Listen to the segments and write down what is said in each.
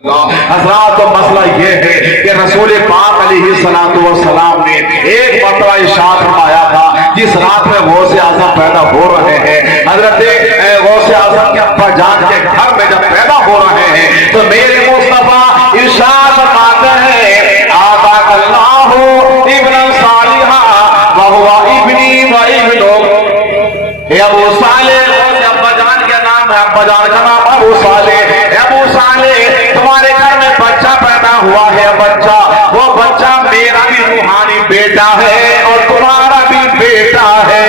हज़रात, तो मसला ये है कि रसूल पाक अलैहिस्सलाम ने एक मरतबा इरशाद फरमाया था, जिस रात में गौसे आज़म पैदा हो रहे हैं, हजरत गौसे आज़म के अब्बा जान के घर में जब पैदा हो रहे हैं, तो मेरे मुस्तफा इरशाद फरमाते हैं, आताकल्लाहु इब्न सालिहा व हुवा इब्नी व इब्नु। हे अबू साले, गौसे अब्बा जान का नाम है, अब्बा जान का नाम अबू साले। अबू साले, तुम्हारे घर में बच्चा पैदा हुआ है, बच्चा, वो बच्चा मेरा भी रूहानी बेटा है और तुम्हारा भी बेटा है।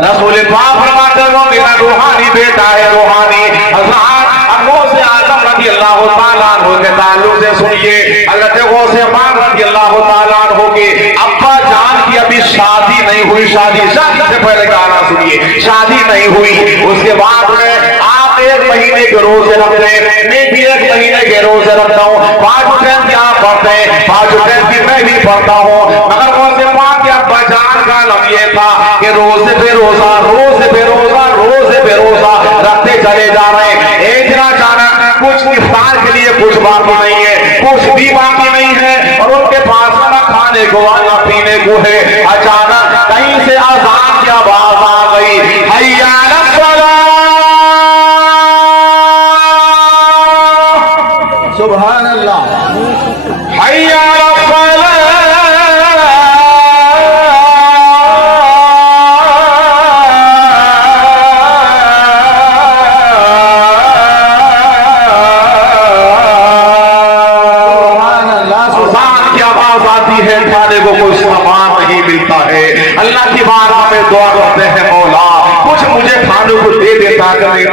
रसूल पाक फरमाते हो मेरा रूहानी बेटा है, रूहानी। हज़रत गौसे आज़म रज़ी अल्लाह ताला अन्हु के ताल्लुक से सुनिए, हज़रत गौसे पाक रज़ी अल्लाह ताला अन्हु के अब्बा जान की अभी शादी नहीं हुई, शादी से पहले गाना सुनिए, शादी नहीं हुई। उसके बाद में आप एक महीने के रोजे रखते हैं, मैं भी एक महीने के रोजे रखता हूँ, 5 टाइम क्या पढ़ते हैं, 5 टाइम की मैं भी पढ़ता हूँ। मगर गौसे पाक के अब्बा जान का लफ्ज़ ये था कि रोजे पे रोजा, रोजे पे रोजा, रोजे पे रोजा रखते चले जा रहे हैं। एक दिन अचानक कुछ इफ्तार के लिए कुछ बाकी नहीं है, कुछ भी बाकी नहीं है, और उनके पास ना खाने को ना पीने को है। अचानक कहीं से आज़ान की आवाज आ गई, हैया अला सलाह, सुभान अल्लाह, हैया अला सलाह। खाने को कोई सामान नहीं मिलता है, अल्लाह की बात हमें दुआ करते हैं, मौला कुछ मुझे खाने को दे देता है।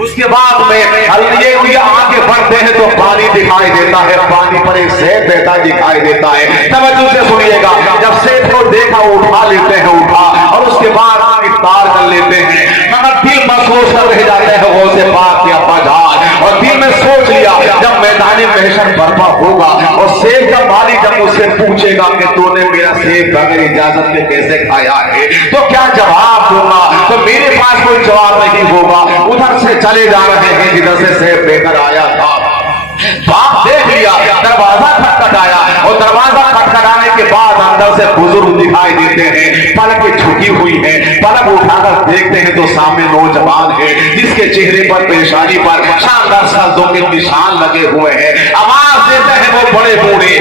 उसके बाद में ये आगे बढ़ते हैं तो पानी दिखाई देता है, पानी पर एक सेब बैठा दिखाई देता है। तवज्जो से सुनिएगा, जब सेब को देखा उठा लेते हैं, उठा, और उसके बाद इफ्तार कर लेते हैं। मगर दिल में सोच कर रह जाते हैं गौसे पाक के अब्बा जान, और दिल में सोच लिया जब मैदान महशर बर्पा होगा और सेब का मालिक जब उससे पूछेगा कि तूने मेरा सेब बगैर इजाजत के कैसे खाया है, तो क्या जवाब दूंगा? तो मेरे पास कोई जवाब नहीं होगा। उधर से चले जा रहे हैं जिधर से सेब लेकर आया था। बाप देख लिया, दरवाजा खटखटाया, और दरवाजा खटखटाने के बाद अंदर से बुजुर्ग दिखाई देते हैं, पलकें झुकी हुई हैं। पलक उठाकर देखते हैं तो सामने नौजवान है, जिसके चेहरे पर पेशानी पर शानदार सजों के निशान लगे हुए हैं। आवाज देते हैं वो बड़े बूढ़े,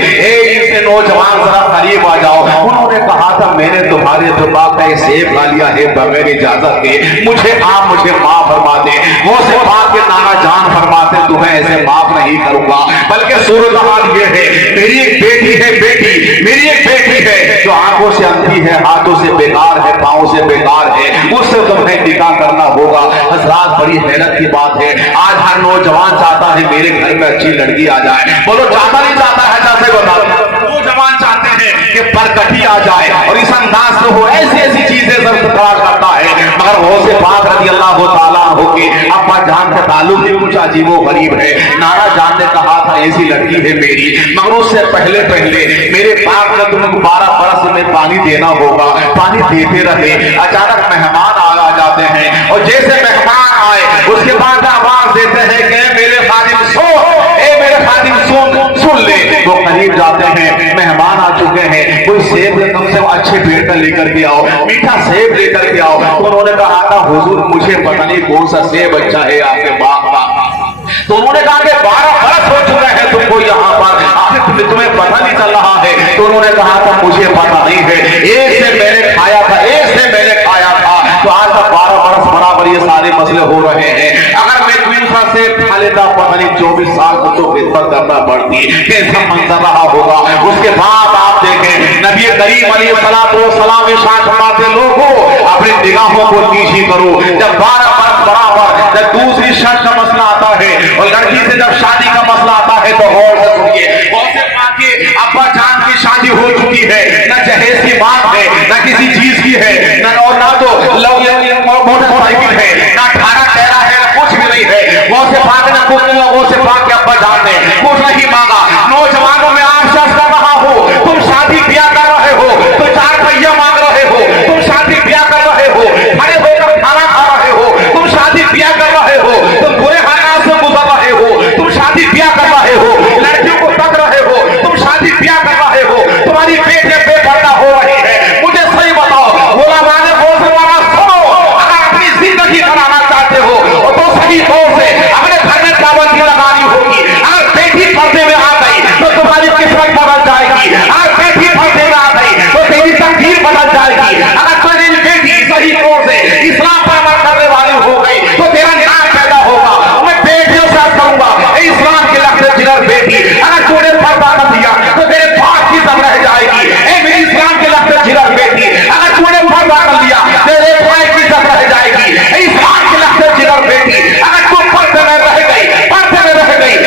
इनसे नौजवान जरा करीब आ जाओ। उन्होंने कहा था मैंने तुम्हारे दुआ का सेब खा लिया है बगैर इजाजत के, आप मुझे माफ फरमा दे। वो से बात के नाना जान फरमाते तुम्हें ऐसे माफ नहीं करूंगा, बल्कि सूरत हाल ये है, मेरी एक बेटी है, मेरी एक बेटी है जो आंखों से अंधी है, हाथों से बेकार है, पांव से बेकार है, उससे तुम्हें निकाह करना होगा। हज़रात, बड़ी हैरत की बात है, आज हर नौजवान चाहता है मेरे घर में अच्छी लड़की आ जाए। बोलो चाहता नहीं चाहता है? जैसे बताओ, नौजवान चाहते हैं कि बरकठी आ जाए और इस अंदाज से हो, ऐसी ऐसी चीजें सब तलाश करता है। मगर गौसे पाक रज़ी अल्लाह ताला अन्हु के अब्बा जान का ताल्लुक ही कुछ अजीबो गरीब है। नाना जान ने कहा था ऐसी लड़की है मेरी, मगर उससे पहले मेरे पाक में तुमको 12 बरस में पानी देना होगा। पानी देते रहे, अचानक मेहमान आ जाते हैं, और जैसे मेहमान आए उसके बाद आवाज देते हैं कि मेरे खादिम सुन ले। वो करीब जाते हैं, मेहमान आ चुके हैं, कोई सेब कम से अच्छे पेड़ का लेकर के आओ, मीठा सेब लेकर के आओ। तो उन्होंने कहा था हुजूर मुझे पता नहीं कौन सा सेब अच्छा है आपके बाग का। तो उन्होंने कहा कि 12 बरस हो चुके हैं तुमको यहाँ पर, आखिर तुम्हें पता नहीं चल रहा है? तो उन्होंने कहा था मुझे पता नहीं है, एक से मैंने खाया था, तो आज तक 12 बरस बराबर ये सारे मसले हो रहे हैं। अगर मैं दूसरा से खा लेता पता नहीं 24 साल को तो खिदमत करना पड़ती, कैसा मंजर रहा होगा। उसके बाद आप देखें नबी करीम अलैहिस्सलाम इरशाद फरमाते लोगों अपनी निगाहों को नीची करो। जब 12 बरस बराबर जब दूसरी शर्त का मसला आता है और लड़की से जब शादी का मसला आता है तो गौर से सुनिए, गौसे पाक के अब्बा जान की शादी हो चुकी है, न जहेज की बात है, न किसी चीज की है, ना तो मोटरसाइकिल है, ना 18 टहरा है, कुछ भी नहीं है। गौसे पाक ने कुछ नहीं, गौसे पाक के अब्बा जान ने कुछ नहीं मांगा। नौजवानों में आप शख्स कर रहा हो, तुम शादी ब्याह कर रहे हो, तुम 4 पहिया मांग रहे हो, तुम शादी ब्याह कर रहे हो, खड़े होकर खाना खा रहे हो, तुम शादी ब्याह कर रहे हो, तुम बुरे हालात से गुजर रहे शादी ब्याह कर रहे हो, लड़कियों को तक रहे हो, तुम शादी ब्याह कर रहे हो, तुम्हारी बेटे बेपर्दा हो रही है, मुझे सही बताओ, गुलामाने बोल से वाला सुनो, अगर अपनी जिंदगी बनाना चाहते हो तो सही तौर से अपने घर में पाबंदी लगानी होगी। अगर बेटी पर्दे में आ गई तो तुम्हारी किस्मत बदल जाएगी, अगर बेटी पर्दे में आ गई तो तेरी तकदीर बदल जाएगी। अगर तेरी बेटी सही तौर से इस्लाम पर अमल करने वाली हो गई तो तेरा नाम पैदा होगा। मैं बेटियों से कहूंगा, इस्लाम के लक्ष्य जिगर बेटी, अगर तूने पर्दा कर दिया तो तेरे बाप की सब रह जाएगी। मेरी इस्लाम के लक्ष्य जिगर बेटी, अगर तूने पर्दा कर दिया तेरे भाई की सब रह जाएगी। इस्लाम के लक्ष्य जिगर बेटी, अगर तू पर्दे में रह गई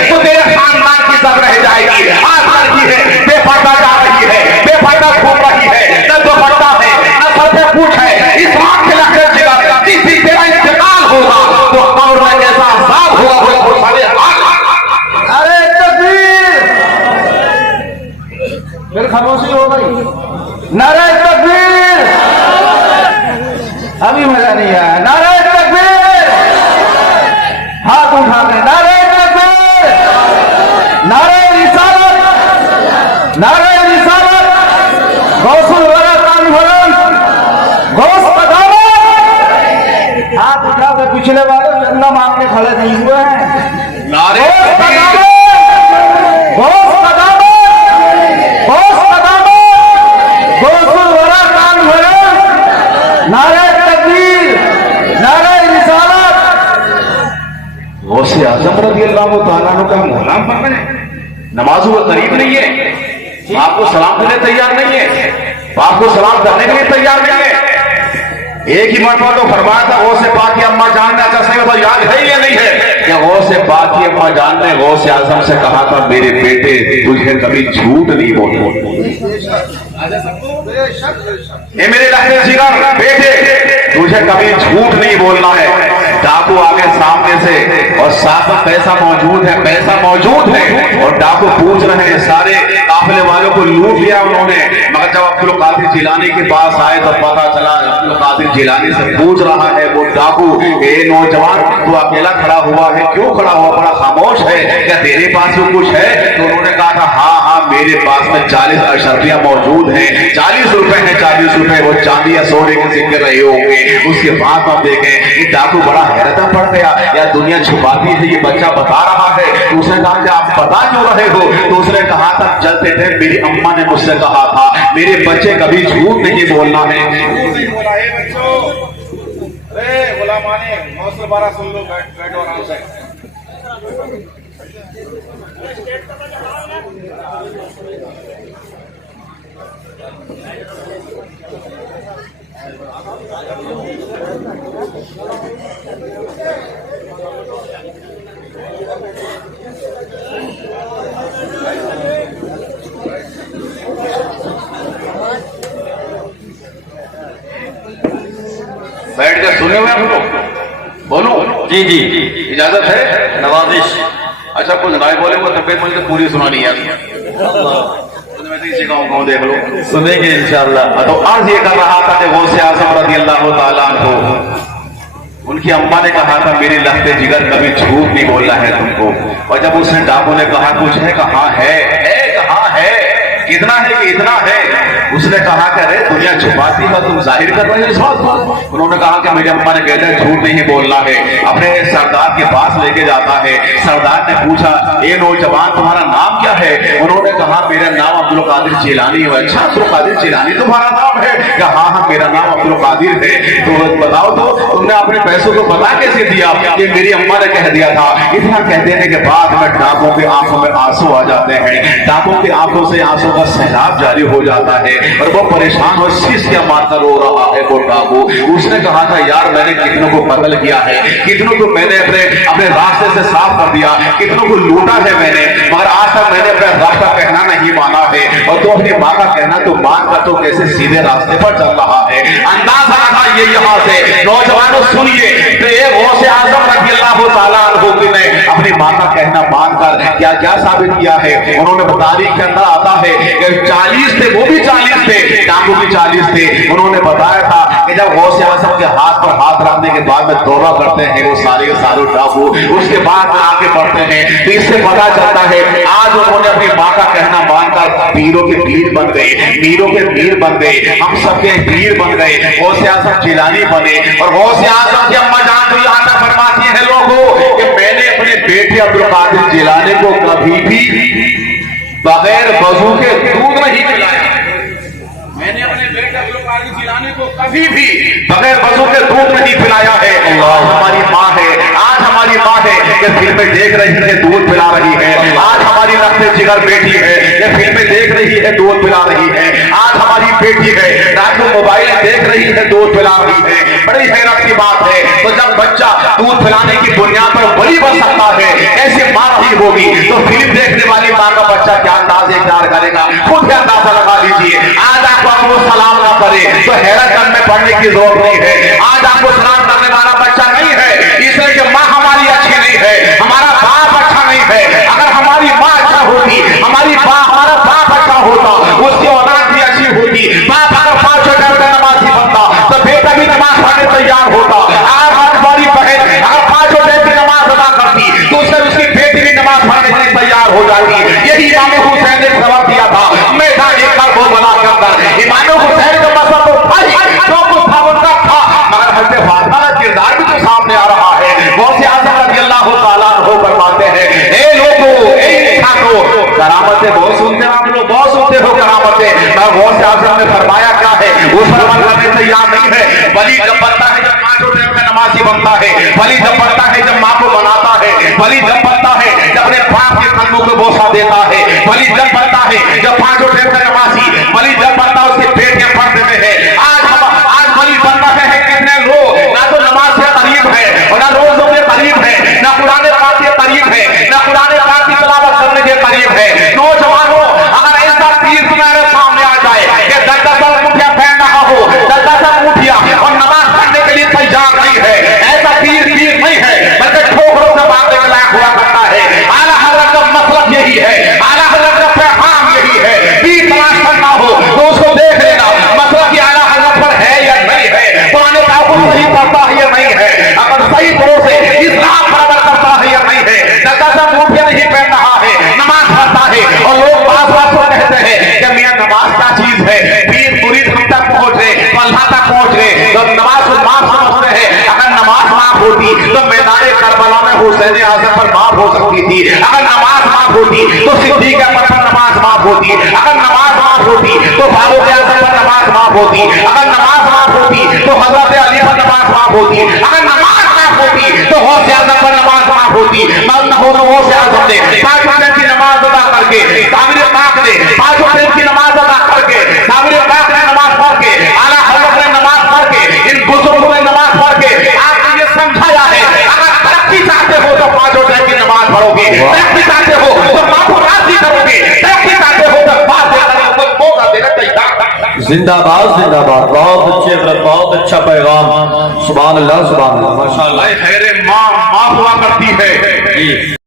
तो तेरे खानदान की सब रह जाएगी। आज लड़की है बेपर्दा जा रही है, बेपर्दा घूम रही है, न दुपट्टा है न सर पे पूछ है। इस्लाम के लक्ष्य जिगर किसी तेरा इंतकाल होगा तो कब्र में कैसा अज़ाब हुआ वो सारे अरे तकबीर, फिर खामोशी हो गई। नारे तकबीर, अभी मजा नहीं आया। नारे तकबीर, हाथ उठा दे। नारे तकबीर, नारे रिसालत, नारे रिसालत, गौसुल वरा कॉन्फ्रेंस, गौस कदामत। हाथ उठा दे, पिछले वाले चंदा मांग के खड़े नहीं हुए हैं। नारे आज़म रज़ी अल्लाह तआला अन्हु का गुलाम बन गए। नमाज वो करीब नहीं है, आपको सलाम देने तैयार नहीं है, आपको सलाम करने के लिए तैयार नहीं है। एक ही मरतबा तो फरमाया था गौसे पाक की अम्मा जान ने, अच्छा सही तो याद है या नहीं है कि गौसे पाक की अम्मा जान ने गौसे आज़म से कहा था मेरे बेटे तुझे कभी झूठ नहीं बोलना। ये मेरे लखने जिगर बेटे तुझे कभी झूठ नहीं बोलना है। डाकू आगे सामने से और साथ में पैसा मौजूद है, पैसा मौजूद है और डाकू पूछ रहे हैं, सारे काफिले वालों को लूट लिया उन्होंने। मगर जब अब्दुल कादिर जिलानी के पास आए तो पता चला अब्दुल कादिर जिलानी से पूछ रहा है वो डाकू, ए नौजवान तू अकेला खड़ा हुआ है, क्यों खड़ा हुआ, बड़ा खामोश है, क्या तेरे पास भी कुछ है? तो उन्होंने कहा था हाँ हाँ मेरे पास में 40 अशर्फियां मौजूद हैं, 40 रुपए हैं, 40 रुपए वो चांदी या सोने के सिक्के रहे होंगे। उसके बाद आप देखें ये डाकू बड़ा हैरत पड़ गया, या दुनिया छुपाती है ये बच्चा बता रहा है। तो उसने कहा कि आप बता क्यों रहे हो? तो उसने कहा था चलते थे मेरी अम्मा ने मुझसे कहा था मेरे बच्चे कभी झूठ नहीं बोलना है। गुलामाने 912 सुन लो, बैठो आराम से। बैठ कर सुने हुए आप लोग, बोलो। जी जी इजाजत है, नवाजिश। अच्छा कुछ राय बोले वो तबियत मुझे तो पूरी सुनानी है, गाँव देख लो, सुनेंगे इंशाअल्लाह। तो आज ये कर रहा था कि गौसे आज़म रज़ी अल्लाह तआला अन्हु, उनकी अम्मा ने कहा था मेरे लखते जिगर कभी झूठ नहीं बोलना है तुमको। और जब उसने डाकू ने कहा कुछ है, कहाँ है, कहाँ है, कितना है कि इतना है? उसने कहा कि अरे दुनिया छुपाती है तुम जाहिर कर रहे हो इस बात को। उन्होंने कहा कि मेरी अम्मा ने कहते हैं झूठ नहीं बोलना है। अपने सरदार के पास लेके जाता है, सरदार ने पूछा ये नौजवान तुम्हारा नाम क्या है? उन्होंने कहा मेरा नाम अब्दुल कादिर जिलानी है। अच्छा अब्दुल कादिर जिलानी तुम्हारा नाम है? हाँ हाँ मेरा नाम अब्दुल कादिर है। तो बताओ तो तुमने अपने पैसों को बता कैसे दिया? कि मेरी अम्मा ने कह दिया था। इतना कह देने के बाद में डाकों की आंखों में आंसू आ जाते हैं, डाकों की आंखों से आंसू का सैलाब जारी हो जाता है और वो परेशान और शीश क्या मारकर रो रहा है वो डाकू। उसने कहा था यार मैंने कितनों को कत्ल किया है, कितनों को मैंने अपने रास्ते से साफ कर दिया, कितनों को लूटा है मैंने, मगर आज तक मैंने अपना रास्ता कहना नहीं माना है। और तो अपनी माँ का कहना तो मान कर तो कैसे सीधे रास्ते पर चल रहा है। अंदाज आता ये यहाँ से नौजवानों सुनिए, तो ये गौसे आज़म रज़ी अल्लाह तआला अन्हु ने अपनी माँ का कहना मानकर क्या क्या साबित किया है। उन्होंने तारीख के अंदर आता है कि 40 थे, वो भी 40 थे, डाकू भी 40 थे। उन्होंने बताया था कि जब गौसे आज़म के हाथ पर हाथ रखने के बाद में तौबा करते हैं वो सारे के सारे डाकू, उसके बाद में आगे बढ़ते हैं तो اس سے پتا چلتا ہے آج انہوں نے اپنی ماں کا کہنا مان کر پیروں کے پیر بن گئے، میروں کے پیر بن گئے، ہم سب کے پیر بن گئے، غوث اعظم جیلانی بنے۔ اور غوث اعظم کی اما جان تو یہاں تک فرماتی ہیں لوگوں کہ میں نے اپنے بیٹے عبدالقادر جیلانی کو کبھی بھی بغیر وضو کے دودھ نہیں پلایا، میں نے اپنے بیٹے عبدالقادر جیلانی کو کبھی بھی بغیر وضو کے دودھ نہیں پلایا ہے۔ آج ہماری ماں ہے، آج ہماری ماں ہے کہ فلمیں دیکھ رہی ہے دودھ پلا رہی ہے، آج ہماری رقص جگر بیٹی ہے کہ فلمیں دیکھ رہی ہے دودھ پلا رہی ہے، آج ہماری بیٹی ہے رات کو موبائلیں دیکھ رہی ہے دودھ پلا رہی ہے۔ بڑی حیرت کی بات ہے، تو جب بچہ دودھ پلانے کی بنیاد پر بڑی بن سکتا ہے، ایسی ماں رہی ہوگی تو فلم دیکھنے والی ماں کا بچہ کیا انداز اختیار کرے گا، خود ہی اندازہ لگا لیجیے۔ آج آپ کو وہ سلام نہ کرے تو حیرت میں پڑھنے کی ضرورت نہیں ہے، آج آپ کو سلام کرنے والا بچہ نہیں ہے اس لیے کہ ماں ہماری اچھی نہیں ہے، ہمارا باپ اچھا نہیں ہے۔ اگر ہماری ماں اچھا ہوتی، ہمارا باپ اچھا ہوتا، اس کی اولاد بھی اچھی ہوتی، باپ اگر 5 ٹائم کا نمازی بنتا تو بیٹا بھی نماز پڑھنے تیار ہوتا۔ آج ہماری بہن اگر 5 ٹائم کی نماز ادا کرتی تو اس کی بیٹی بھی نماز پڑھنے کے لیے تیار ہو جاتی۔ یہی امام حسین نے سبق دیا تھا میدان کربلا کے اندر۔ امام حسین کا مسئلہ تو بھائی جو کچھ تھا ان کا تھا، مگر حضرت فاطمہ کا کردار بھی تو سامنے آ رہا ہے۔ غوث اعظم رضی اللہ تعالیٰ عنہ فرماتے ہیں اے لوگوں، اے انسانوں، کرامتیں بہت سنتے ہو آپ لوگ، بہت سنتے ہو کرامتیں، مگر غوث اعظم نے فرمایا کیا ہے اس پر عمل کرنے تیار نہیں ہے۔ ولی جب بنتا ہے جب 5 ٹائم کا نمازی بنتا ہے، ولی جب بنتا ہے جب ماں کو بناتا ہے، ولی جب بنتا ہے جب اپنے باپ کے قدموں کو بوسہ دیتا ہے، ولی جب بنتا ہے جب 5 ٹائم کا نمازی، ولی جب بنتا ہے اس کے پیٹ کے پھڑ دیتے ہیں۔ آج ولی بن رہے ہیں کتنے لوگ نہ تو نماز کے قریب ہے اور نہ روزوں کے قریب ہے، نہ قرآن پاک کے قریب ہے، نہ قرآن پاک کی تلاوت کرنے کے قریب ہے۔ نوجوانوں، اگر ایسا پیر تمہارے سامنے آ جائے کہ 10 انگوٹھیاں پہن رہا ہو، 10 انگوٹھیاں اور نماز پڑھنے کے لیے تیار نہیں ہے، ایسا پیر نہیں ہے بلکہ ٹھوکروں سے مارنے کے لائق ہوا کرتا ہے۔ اعلیٰ حضرت کا مطلب یہی ہے، اعلیٰ حضرت کا پیغام یہی ہے، پیر تلاش کرنا ہو تو اس کو دیکھ لینا مطلب کہ اعلیٰ حضرت پر ہے یا نہیں ہے، قرآن پاک کو صحیح پڑھتا ہے یا نہیں ہے، اگر صحیح طرح سے اسلام پر عمل کرتا ہے یا نہیں ہے، 10 انگوٹھیاں نہیں پہن رہا ہے، نماز پڑھتا ہے۔ اور لوگ بعض بات کو کہتے ہیں کہ میاں نماز کیا چیز ہے، پیر مرید ہم تک پہنچ رہے تو اللہ تک پہنچ رہے تو نماز کو معاف سمجھتے ہیں۔ اگر نماز معاف ہوتی تو میدان کربلا میں حسین اعظم پر معاف ہو سکتی تھی، اگر نماز معاف ہوتی تو صدیق اکبر پر نماز معاف ہوتی، اگر نماز معاف ہوتی تو فاروق اعظم پر نماز معاف ہوتی، اگر نماز معاف ہوتی تو حضرت علی پر نماز معاف ہوتی، اگر نماز معاف ہوتی تو غوث اعظم پر نماز معاف ہوتی۔ مگر غوث اعظم نے 5 ٹائم کی نماز ادا کر کے، تعمیر پاک نے 5 ٹائم کی نماز ادا کر کے، تعمیر پاک نے نماز پڑھ کے، اعلیٰ حضرت نے نماز پڑھ کے، ان بزرگوں نے نماز پڑھ کے آپ کو یہ سمجھایا ہے اگر ترقی چاہتے ہو تو 5 ٹائم کی نماز پڑھو گے، ترقی چاہتے ہو تو ماں کو راضی کرو گے، ترقی چاہتے ہو تو بات کرنے کو موقع دینا تیار۔ زندہ باد، زندہ باد، بہت اچھے حضرت، بہت اچھا پیغام، سبحان اللہ، سبحان اللہ، ماشاء اللہ۔ خیر ماں ہوا کرتی ہے۔